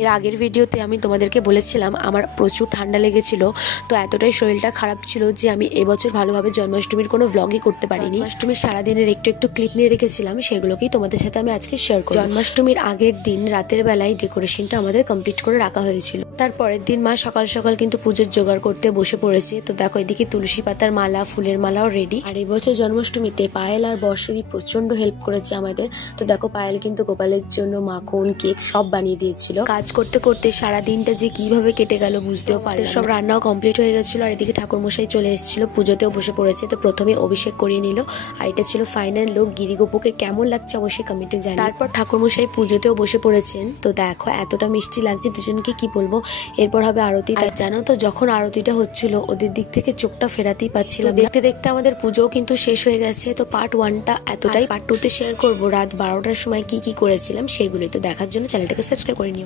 এর আগের ভিডিওতে আমি তোমাদেরকে বলেছিলাম আমার প্রচুর ঠান্ডা লেগেছিল, তো এতটাই শরীরটা খারাপ ছিল যে আমি এবছর ভালোভাবে জন্মাষ্টমীর কোনো ভ্লগই করতে পারিনি। জন্মাষ্টমীর সারাদিনের একটু একটু ক্লিপ নিয়ে রেখেছিলাম, সেগুলোকেই তোমাদের সাথে আমি আজকে শেয়ার করব। জন্মাষ্টমীর আগের দিন রাতের বেলায় ডেকোরেশনটা আমাদের কমপ্লিট করে রাখা হয়েছিল। তারপরের দিন মা সকাল সকাল কিন্তু পুজোর জোগাড় করতে বসে পড়েছে। তো দেখো এদিকে তুলসী পাতার মালা, ফুলের মালাও রেডি। আর এবছর জন্মাষ্টমীতে পায়েল আর বর্ষাদি প্রচন্ড হেল্প করেছে আমাদের। তো দেখো পায়েল কিন্তু গোপালের জন্য মাখন, কেক সব বানিয়ে দিয়েছিল। কাজ করতে করতে সারা দিনটা যে কিভাবে কেটে গেল বুঝতেও পারলাম। সব রান্নাও কমপ্লিট হয়ে গেছিল আর এদিকে ঠাকুর মশাই চলে এসেছিল, পুজোতেও বসে পড়েছে। তো প্রথমে অভিষেক করিয়ে নিল আর এটা ছিল ফাইনাল লুক। গিরিগোপুকে কেমন লাগছে অবশ্যই কমেন্টে জানাও। তারপর ঠাকুর মশাই পুজোতেও বসে পড়েছেন। তো দেখো এতটা মিষ্টি লাগছে দুজনকে, কি বলবো। এরপর হবে আরতি। তাই জানো তো যখন আরতিটা হচ্ছিল ওদের দিক থেকে চোখটা ফেরাতেই পাচ্ছিলাম। দেখতে দেখতে আমাদের পুজোও কিন্তু শেষ হয়ে গেছে। তো পার্ট 1টা এতটাই, পার্ট 2তে শেয়ার করবো রাত 12টার সময় কি কি করেছিলাম সেগুলোই। তো দেখার জন্য চ্যানেলটাকে সাবস্ক্রাইব করে নিও।